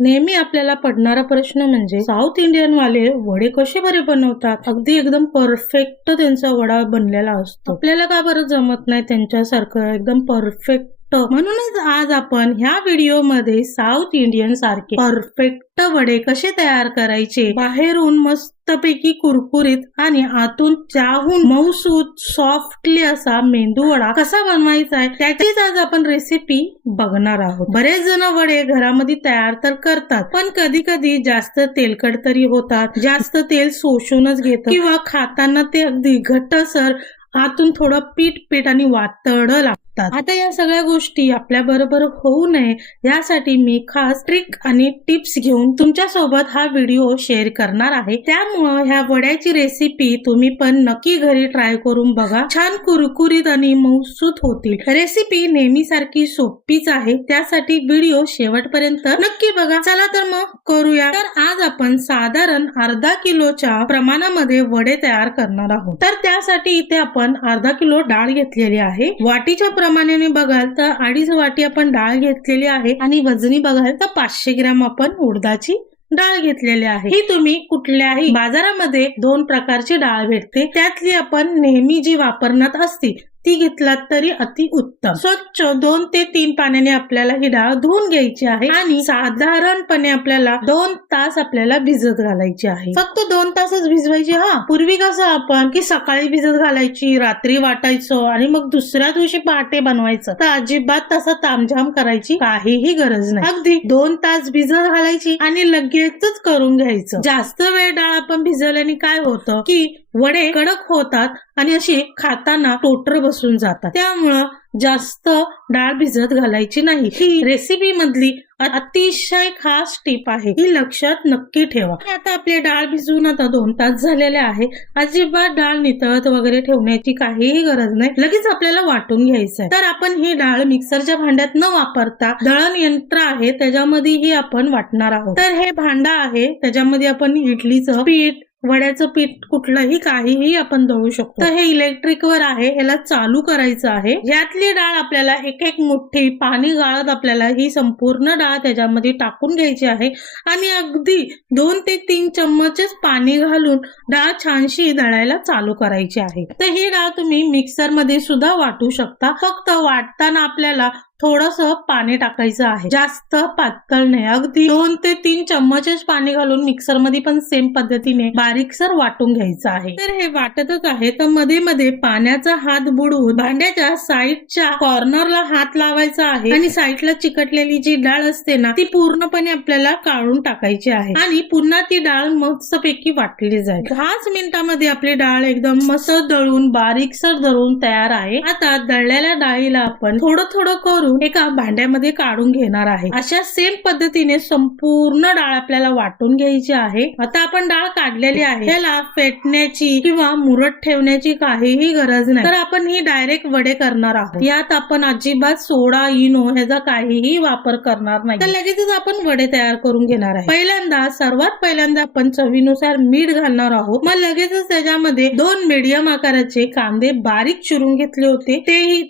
नेहमी आपल्याला पडणारा प्रश्न म्हणजे साऊथ इंडियन वाले वडे कसे बरे बनवतात. अगदी एकदम परफेक्ट त्यांचा वडा बनलेला असतो. आपल्याला का बरं जमत नाही त्यांच्यासारखं एकदम परफेक्ट. म्हणूनच आज आपण ह्या व्हिडिओ मध्ये साऊथ इंडियन सारखे परफेक्ट वडे कसे तयार करायचे, बाहेरून मस्तपैकी कुरकुरीत आणि आतून त्याहून मऊसूत सॉफ्टली असा मेंदू वडा कसा बनवायचा आहे त्याचीच आज आपण रेसिपी बघणार आहोत. बरेच जण वडे घरामध्ये तयार तर करतात, पण कधी कधी जास्त तेलकट तरी होतात, जास्त तेल शोषूनच घेतात किंवा खाताना ते अगदी घट्टसर आतून थोडं पीठ आणि वातड लागतात. आता या सगळ्या गोष्टी आपल्या बरोबर होऊ नये यासाठी मी खास ट्रिक आणि टिप्स घेऊन तुमच्या सोबत हा व्हिडिओ शेअर करणार आहे. त्यामुळे ह्या वड्याची रेसिपी तुम्ही पण नक्की घरी ट्राय करून बघा. छान कुरकुरीत आणि मऊसूत होतील. रेसिपी नेहमीसारखी सोपीच आहे, त्यासाठी व्हिडिओ शेवटपर्यंत नक्की बघा. चला तर मग करूया. तर आज आपण साधारण अर्धा किलोच्या प्रमाणामध्ये वडे तयार करणार आहोत. तर त्यासाठी इथे आपण अर्धा किलो डाळ घेतलेली आहे. वाटीच्या प्रमाणाने बघाल तर 2.5 वाटी आपण डाळ घेतलेली आहे आणि वजनी बघाल तर 500 ग्रॅम आपण उडदाची डाळ घेतलेली आहे. ही तुम्ही कुठल्याही बाजारामध्ये 2 प्रकारची डाळ भेटते, त्यातली आपण नेहमी जी वापरण्यात असते ती घेतलात तरी अति उत्तम. स्वच्छ 2 ते 3 पाण्याने आपल्याला ही डाळ धुवून घ्यायची आहे आणि साधारणपणे आपल्याला 2 तास आपल्याला भिजत घालायची आहे. फक्त 2 तासच भिजवायची. पूर्वी कसं आपण की सकाळी भिजत घालायची, रात्री वाटायचो आणि मग दुसऱ्या दिवशी पहाटे बनवायचं, तर अजिबात तसा तामझाम करायची काहीही गरज नाही. अगदी 2 तास भिजत घालायची आणि लगेचच करून घ्यायचं. जास्त वेळ डाळ आपण भिजवल्याने काय होतं की वडे कडक होतात आणि अशी खाताना टोटर बसून जातात. त्यामुळं जास्त डाळ भिजत घालायची नाही. ही रेसिपी मधली अतिशय खास टिप आहे, ही लक्षात नक्की ठेवा. आता आपली डाळ भिजवून आता 2 तास झालेले आहे. अजिबात डाळ नितळत वगैरे ठेवण्याची काहीही गरज नाही, लगेच आपल्याला वाटून घ्यायचं आहे. तर आपण ही डाळ मिक्सरच्या भांड्यात न वापरता दळण यंत्र आहे त्याच्यामध्ये ही आपण वाटणार आहोत. तर हे भांडा आहे, त्याच्यामध्ये आपण इडलीचं पीठ, वड्याचं पीठ कुठलंही काहीही आपण दळू शकतो. तर हे इलेक्ट्रिक वर आहे, याला चालू करायचं आहे. यातली डाळ आपल्याला एक मुठ्ठी पाणी गाळत आपल्याला ही संपूर्ण डाळ त्याच्यामध्ये टाकून घ्यायची आहे आणि अगदी 2 ते 3 चम्मचच पाणी घालून डाळ छानशी दळायला चालू करायची आहे. तर ही डाळ तुम्ही मिक्सर मध्ये सुद्धा वाटू शकता. फक्त वाटताना आपल्याला थोडस पाणी टाकायचं आहे, जास्त पातळ नाही. अगदी 2 ते 3 चम्मचच पाणी घालून मिक्सर मध्ये पण सेम पद्धतीने बारीकसर वाटून घ्यायचं आहे. तर हे वाटतच आहे तर मध्ये मध्ये पाण्याचा हात बुडवून भांड्याच्या साईडच्या कॉर्नरला हात लावायचा आहे आणि साईडला चिकटलेली जी डाळ असते ना ती पूर्णपणे आपल्याला काढून टाकायची आहे आणि पुन्हा ती डाळ मस्तपैकी वाटली जाईल. 10 मिनिटांमध्ये आपली डाळ एकदम मस्त दळून बारीकसर दळून तयार आहे. आता दळलेल्या डाळीला आपण थोडं थोडं करून एका भांड्यामध्ये काढून घेणार आहे. अशा सेम पद्धतीने संपूर्ण डाळ आपल्याला वाटून घ्यायची आहे. आता आपण डाळ काढलेली आहे, त्याला फेटण्याची किंवा मुरत ठेवण्याची काहीही गरज नाही. तर आपण ही डायरेक्ट वडे करणार आहोत. यात आपण अजिबात सोडा, इनो ह्याचा काहीही वापर करणार नाही. तर लगेचच आपण वडे तयार करून घेणार आहे. सर्वात पहिल्यांदा आपण चवीनुसार मीठ घालणार आहोत. मग लगेचच त्याच्यामध्ये 2 मीडियम आकाराचे कांदे बारीक चिरून घेतले होते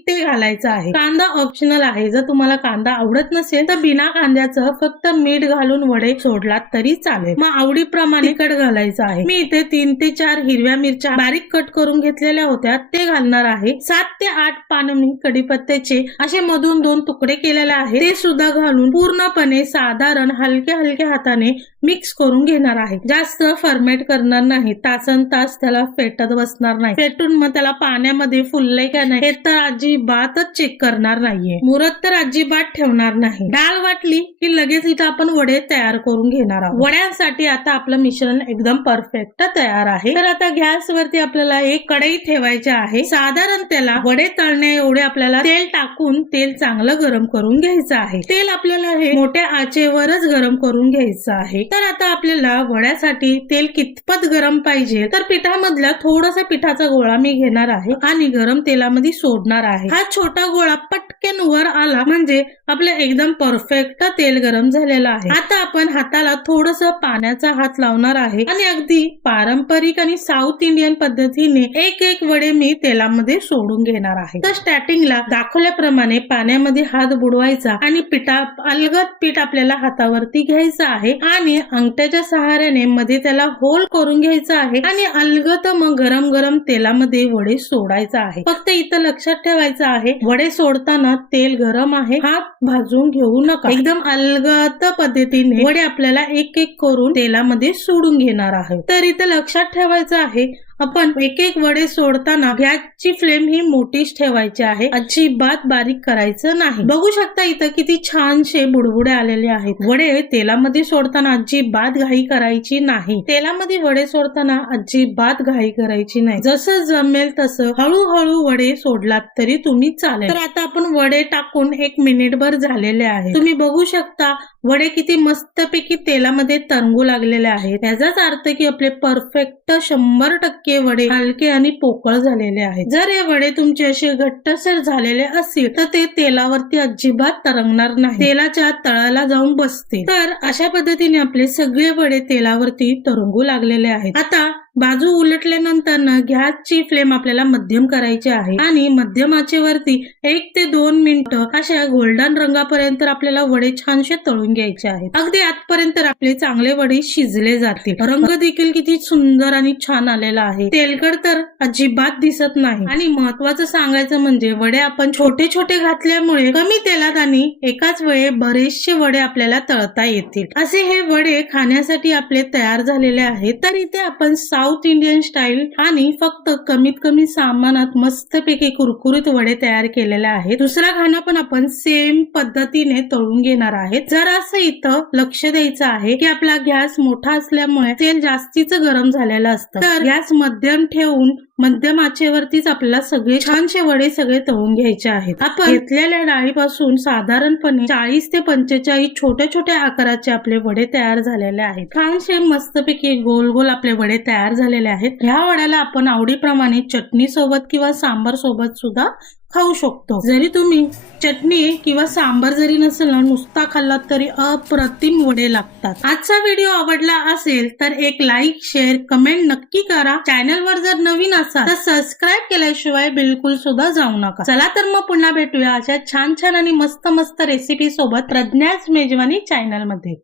ते घालायचं आहे. कांदा ऑप्शनल आहे, जर तुम्हाला कांदा आवडत नसेल तर बिना कांद्याचं फक्त मीठ घालून वडे सोडलात तरी चालेल. मग आवडीप्रमाणे तिखट घालायचं आहे. मी इथे 3 ते 4 हिरव्या मिरच्या बारीक कट करून घेतलेल्या होत्या ते घालणार आहे. 7 ते 8 पानं मी कढीपत्त्याचे असे मधून 2 तुकडे केलेले आहे ते सुद्धा घालून पूर्णपणे साधारण हलक्या हाताने मिक्स करून घेणार आहे. जास्त फर्मेट करणार नाही, तासन तास त्याला फेटत बसणार नाही. फेटून मग त्याला पाण्यामध्ये फुलले का नाही हे तर अजिबातच चेक करणार नाहीये. मुरत तर अजिबात ठेवणार नाही. डाळ वाटली की लगेच इथं आपण वडे तयार करून घेणार आहोत. वड्यांसाठी आता आपलं मिश्रण एकदम परफेक्ट तयार आहे. तर आता गॅसवरती आपल्याला एक कढई ठेवायची आहे. साधारण त्याला वडे तळणे एवढे आपल्याला तेल टाकून तेल चांगलं गरम करून घ्यायचं आहे. तेल आपल्याला हे मोठ्या आचेवरच गरम करून घ्यायचं आहे. तर आता आपल्याला वड्यासाठी तेल कितपत गरम पाहिजे, तर पिठामधला थोडासा पिठाचा गोळा मी घेणार आहे आणि गरम तेलामध्ये सोडणार आहे. हा छोटा गोळा पटकन वर आला म्हणजे आपलं एकदम परफेक्ट तेल गरम झालेलं आहे. आता आपण हाताला थोडस पाण्याचा हात लावणार आहे आणि अगदी पारंपरिक आणि साऊथ इंडियन पद्धतीने एक एक वडे मी तेलामध्ये सोडून घेणार आहे. तर स्टार्टिंगला दाखवल्याप्रमाणे पाण्यामध्ये हात बुडवायचा आणि अलगद पीठ आपल्याला हातावरती घ्यायचं आहे आणि अंगठ्याच्या सहाऱ्याने मध्ये त्याला होल करून घ्यायचं आहे आणि अलगद मग गरम गरम तेलामध्ये वडे सोडायचं आहे. फक्त इथं लक्षात ठेवायचं आहे, वडे सोडताना तेल गरम आहे, हात भाजून घेऊ नका. एकदम अलगद पद्धतीने वडे आपल्याला एक एक करून तेलामध्ये सोडून घेणार आहे. तर इथं लक्षात ठेवायचं आहे, आपण एक एक वडे सोडताना गॅसची फ्लेम ही मोठीच ठेवायची आहे, अजिबात बारीक करायचं नाही. बघू शकता इथं किती छानशे बुडबुडे आलेले आहेत. वडे तेलामध्ये सोडताना अजिबात घाई करायची नाही. तेलामध्ये वडे सोडताना अजिबात घाई करायची नाही. जसं जमेल तसं हळूहळू वडे सोडलात तरी तुम्ही चालेल. तर आता आपण वडे टाकून 1 मिनिटभर झालेले आहे. तुम्ही बघू शकता वडे किती मस्तपैकी तेलामध्ये तरंगू लागलेले आहेत. याचाच अर्थ की आपले परफेक्ट 100% वडे हलके आणि पोकळ झालेले आहेत. जर हे वडे तुमचे असे घट्टसर झालेले असतील तर ते तेलावरती अजिबात तरंगणार नाही, तेलाच्या तळाला जाऊन बसते. तर अशा पद्धतीने आपले सगळे वडे तेलावरती तरंगू लागलेले आहेत. आता बाजू उलटल्यानंतर गॅसची फ्लेम आपल्याला मध्यम करायची आहे आणि मध्यम आचेवरती 1 ते 2 मिनिटं अशा गोल्डन रंगापर्यंत आपल्याला वडे छानशे तळून घ्यायचे आहेत. अगदी आतपर्यंत आपले चांगले वडे शिजले जातील. रंग देखील किती सुंदर आणि छान आलेला आहे. तेलकट तर अजिबात दिसत नाही आणि महत्वाचं सांगायचं म्हणजे वडे आपण छोटे छोटे घातल्यामुळे कमी तेलात आणि एकाच वेळी बरेचसे वडे आपल्याला तळता येतील. असे हे वडे खाण्यासाठी आपले तयार झालेले आहेत. तर इथे आपण साऊथ इंडियन स्टाईल आणि फक्त कमीत कमी सामानात मस्तपैकी कुरकुरीत वडे तयार केलेले आहेत. दुसरा खाना पण आपण सेम पद्धतीने तळून घेणार आहेत. जरा असं इथं लक्ष द्यायचं आहे की आपला गॅस मोठा असल्यामुळे तेल जास्तीच गरम झालेलं असतं. तर गॅस मध्यम ठेवून मध्यम आचेवरतीच आपल्याला सगळे छानशे वडे सगळे तळून घ्यायचे आहेत. आपण घेतलेल्या डाळीपासून साधारणपणे 40 ते 45 छोट्या छोट्या आकाराचे आपले वडे तयार झालेले आहेत. छानशे मस्तपैकी गोल गोल आपले वडे तयार झालेले आहेत. ह्या वड्याला आपण आवडीप्रमाणे चटणी सोबत किंवा सांबार सोबत सुद्धा खाऊ शकतो. जरी तुम्ही चटणी किंवा सांबार जरी नसेल ना, नुसता खाल्लात तरी अप्रतिम वडे लागतात. आजचा व्हिडिओ आवडला असेल तर एक लाईक, शेअर, कमेंट नक्की करा. चॅनलवर जर नवीन असाल तर सबस्क्राईब केल्याशिवाय बिलकुल सुद्धा जाऊ नका. चला तर मग पुन्हा भेटूया अशा छान छान आणि मस्त मस्त रेसिपी सोबत प्रज्ञाच मेजवानी चॅनल मध्ये.